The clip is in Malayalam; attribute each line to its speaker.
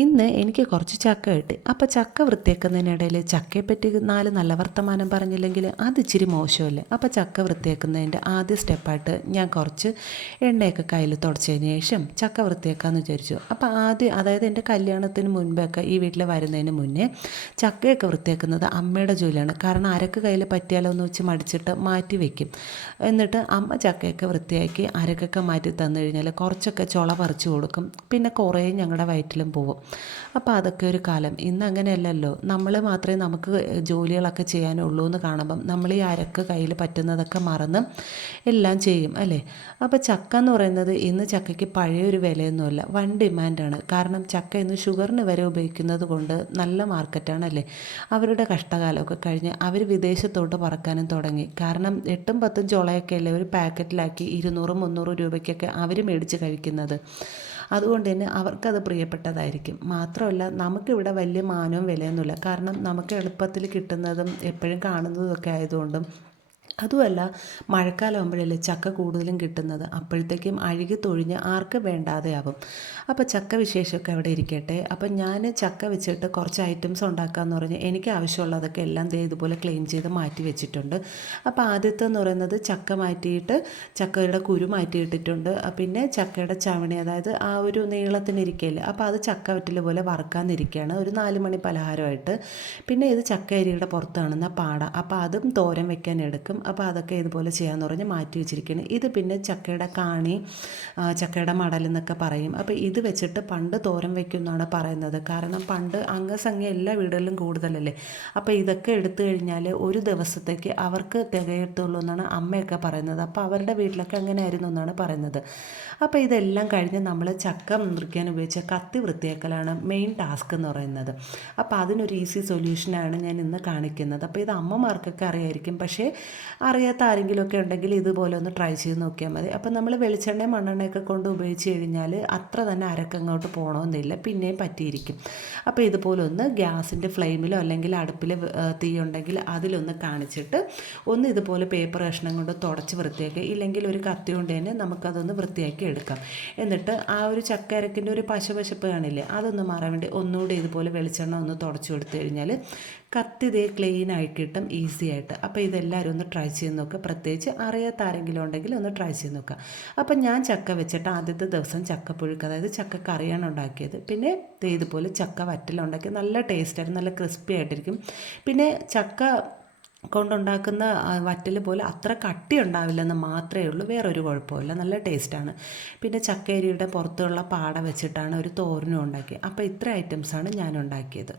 Speaker 1: ഇന്ന് എനിക്ക് കുറച്ച് ചക്ക കിട്ടി. അപ്പോൾ ചക്ക വൃത്തിയാക്കുന്നതിനിടയിൽ ചക്കയെപ്പറ്റി നാല് നല്ല വർത്തമാനം പറഞ്ഞില്ലെങ്കിൽ അത് ഇച്ചിരി മോശമല്ലേ? അപ്പോൾ ചക്ക വൃത്തിയാക്കുന്നതിന്റെ ആദ്യ സ്റ്റെപ്പായിട്ട് ഞാൻ കുറച്ച് എണ്ണയൊക്കെ കയ്യിൽ തുടച്ചതിന് ശേഷം ചക്ക വൃത്തിയാക്കാമെന്ന് വിചാരിച്ചു. അപ്പോൾ ആദ്യം അതായത് എന്റെ കല്യാണത്തിന് മുൻപൊക്കെ ഈ വീട്ടിൽ വരുന്നതിന് മുന്നേ ചക്കയൊക്കെ വൃത്തിയാക്കുന്നത് അമ്മയുടെ ജോലിയാണ്. കാരണം അരക്ക് കയ്യിൽ പറ്റിയാലോ എന്ന് വെച്ച് മടിച്ചിട്ട് മാറ്റി വെക്കും. എന്നിട്ട് അമ്മ ചക്കയൊക്കെ വൃത്തിയാക്കി അരക്കൊക്കെ മാറ്റി തന്നു കഴിഞ്ഞാൽ കുറച്ചൊക്കെ ചുള പറിച്ചു കൊടുക്കും. പിന്നെ കുറേ ഞങ്ങളുടെ വയറ്റിലും പോകും അപ്പോൾ അതൊക്കെ ഒരു കാലം. ഇന്ന് അങ്ങനെയല്ലല്ലോ. നമ്മൾ മാത്രമേ നമുക്ക് ജോലികളൊക്കെ ചെയ്യാനുള്ളൂ എന്ന് കാണുമ്പം നമ്മൾ ഈ അരക്ക് കയ്യിൽ പറ്റുന്നതൊക്കെ മറന്ന് എല്ലാം ചെയ്യും അല്ലേ? അപ്പോൾ ചക്ക എന്ന് പറയുന്നത് ഇന്ന് ചക്കയ്ക്ക് പഴയൊരു വിലയൊന്നുമല്ല വൺ ഡിമാൻഡാണ്. കാരണം ചക്ക ഇന്ന് ഷുഗറിന് വരെ ഉപയോഗിക്കുന്നത് കൊണ്ട് നല്ല മാർക്കറ്റാണ് അല്ലേ? അവരുടെ കഷ്ടകാലമൊക്കെ കഴിഞ്ഞ് അവർ വിദേശത്തോട്ട് പറക്കാനും തുടങ്ങി. കാരണം എട്ടും പത്തും ചുളയൊക്കെ അല്ലേ ഒരു പാക്കറ്റിലാക്കി ഇരുന്നൂറും മുന്നൂറും രൂപയ്ക്കൊക്കെ അവർ മേടിച്ച് കഴിക്കുന്നത്. അതുകൊണ്ട് തന്നെ അവർക്കത് പ്രിയപ്പെട്ടതായിരിക്കും. മാത്രമല്ല നമുക്കിവിടെ വലിയ മാനവും വിലയൊന്നുമില്ല. കാരണം നമുക്ക് എളുപ്പത്തിൽ കിട്ടുന്നതും എപ്പോഴും കാണുന്നതും ഒക്കെ ആയതുകൊണ്ടും അതുമല്ല മഴക്കാലമാകുമ്പോഴല്ലേ ചക്ക കൂടുതലും കിട്ടുന്നത്. അപ്പോഴത്തേക്കും അഴുകി തൊഴിഞ്ഞ് ആർക്ക് വേണ്ടാതെയാവും. അപ്പോൾ ചക്ക വിശേഷമൊക്കെ അവിടെ ഇരിക്കട്ടെ. അപ്പം ഞാൻ ചക്ക വെച്ചിട്ട് കുറച്ച് ഐറ്റംസ് ഉണ്ടാക്കാമെന്ന് പറഞ്ഞ് എനിക്ക് ആവശ്യമുള്ളതൊക്കെ എല്ലാം ഇതുപോലെ ക്ലീൻ ചെയ്ത് മാറ്റി വെച്ചിട്ടുണ്ട്. അപ്പോൾ ആദ്യത്തെ എന്ന് പറയുന്നത് ചക്ക മാറ്റിയിട്ട് ചക്കയുടെ കുരു മാറ്റിയിട്ടിട്ടുണ്ട്. പിന്നെ ചക്കയുടെ ചവണി അതായത് ആ ഒരു നീളത്തിനിരിക്കയില്ലേ അപ്പോൾ അത് ചക്ക വറ്റൽ പോലെ വറുക്കാന്നിരിക്കുകയാണ് ഒരു നാല് മണി പലഹാരമായിട്ട്. പിന്നെ ഇത് ചക്ക അരിയുടെ പുറത്ത് കാണുന്ന പാട. അപ്പോൾ അതും തോരൻ വെക്കാൻ എടുക്കും. അപ്പോൾ അതൊക്കെ ഇതുപോലെ ചെയ്യാമെന്ന് പറഞ്ഞ് മാറ്റി വെച്ചിരിക്കുകയാണ് ഇത് പിന്നെ ചക്കയുടെ കാണി ചക്കയുടെ മടൽ എന്നൊക്കെ പറയും. അപ്പോൾ ഇത് വെച്ചിട്ട് പണ്ട് തോരൻ വയ്ക്കുമെന്നാണ് പറയുന്നത്. കാരണം പണ്ട് അംഗസംഖ്യ എല്ലാ വീടുകളിലും കൂടുതലല്ലേ. അപ്പോൾ ഇതൊക്കെ എടുത്തു കഴിഞ്ഞാൽ ഒരു ദിവസത്തേക്ക് അവർക്ക് തികയത്തുള്ളൂ എന്നാണ് അമ്മയൊക്കെ പറയുന്നത്. അപ്പോൾ അവരുടെ വീട്ടിലൊക്കെ അങ്ങനെ ആയിരുന്നു എന്നാണ് പറയുന്നത്. അപ്പോൾ ഇതെല്ലാം കഴിഞ്ഞ് നമ്മൾ ചക്ക മുറിക്കാൻ ഉപയോഗിച്ച കത്തി വൃത്തിയാക്കലാണ് മെയിൻ ടാസ്ക് എന്ന് പറയുന്നത്. അപ്പോൾ അതിനൊരു ഈസി സൊല്യൂഷനാണ് ഞാൻ ഇന്ന് കാണിക്കുന്നത്. അപ്പോൾ ഇത് അമ്മമാർക്കൊക്കെ അറിയായിരിക്കും. പക്ഷേ അറിയാത്ത ആരെങ്കിലുമൊക്കെ ഉണ്ടെങ്കിൽ ഇതുപോലെ ഒന്ന് ട്രൈ ചെയ്ത് നോക്കിയാൽ മതി. അപ്പം നമ്മൾ വെളിച്ചെണ്ണയും മണ്ണെണ്ണയൊക്കെ കൊണ്ട് ഉപയോഗിച്ച് കഴിഞ്ഞാൽ അത്ര തന്നെ അരക്കങ്ങോട്ട് പോകണമെന്നില്ല പിന്നെയും പറ്റിയിരിക്കും. അപ്പോൾ ഇതുപോലെ ഒന്ന് ഗ്യാസിന്റെ ഫ്ലെയിമിലോ അല്ലെങ്കിൽ അടുപ്പിൽ തീ ഉണ്ടെങ്കിൽ അതിലൊന്ന് കാണിച്ചിട്ട് ഒന്ന് ഇതുപോലെ പേപ്പർ കഷ്ണം കൊണ്ട് തുടച്ച് വൃത്തിയാക്കി ഇല്ലെങ്കിൽ ഒരു കത്തി കൊണ്ട് തന്നെ നമുക്കതൊന്ന് വൃത്തിയാക്കി എടുക്കാം. എന്നിട്ട് ആ ഒരു ചക്കരക്കിന്റെ ഒരു പശപശപ്പ് കാണില്ലേ അതൊന്ന് മാറാൻ വേണ്ടി ഒന്നുകൂടി ഇതുപോലെ വെളിച്ചെണ്ണ ഒന്ന് തുടച്ചു കൊടുത്തു കഴിഞ്ഞാൽ കത്തി ഇതേ ക്ലീൻ ആയി കിട്ടും ഈസി ആയിട്ട്. അപ്പോൾ ഇതെല്ലാവരും ഒന്ന് ട്രൈ ചെയ്ത് നോക്കുക പ്രത്യേകിച്ച് അറിയാത്ത ആരെങ്കിലും ഉണ്ടെങ്കിൽ ഒന്ന് ട്രൈ ചെയ്ത് നോക്കുക അപ്പം ഞാൻ ചക്ക വെച്ചിട്ട് ആദ്യത്തെ ദിവസം ചക്കപ്പുഴുക്ക് അതായത് ചക്ക കറിയാണ് ഉണ്ടാക്കിയത്. പിന്നെ ഇതുപോലെ ചക്ക വറ്റലുണ്ടാക്കി നല്ല ടേസ്റ്റായിരുന്നു നല്ല ക്രിസ്പി ആയിട്ടിരിക്കും. പിന്നെ ചക്ക കൊണ്ടുണ്ടാക്കുന്ന വറ്റൽ പോലെ അത്ര കട്ടി ഉണ്ടാവില്ലെന്ന് മാത്രമേ ഉള്ളൂ. വേറൊരു കുഴപ്പമില്ല. നല്ല ടേസ്റ്റാണ് പിന്നെ ചക്കേരിയുടെ പുറത്തുള്ള പാട വെച്ചിട്ടാണ് ഒരു തോരനും ഉണ്ടാക്കിയത്. അപ്പോൾ ഇത്ര ഐറ്റംസാണ് ഞാൻ ഉണ്ടാക്കിയത്.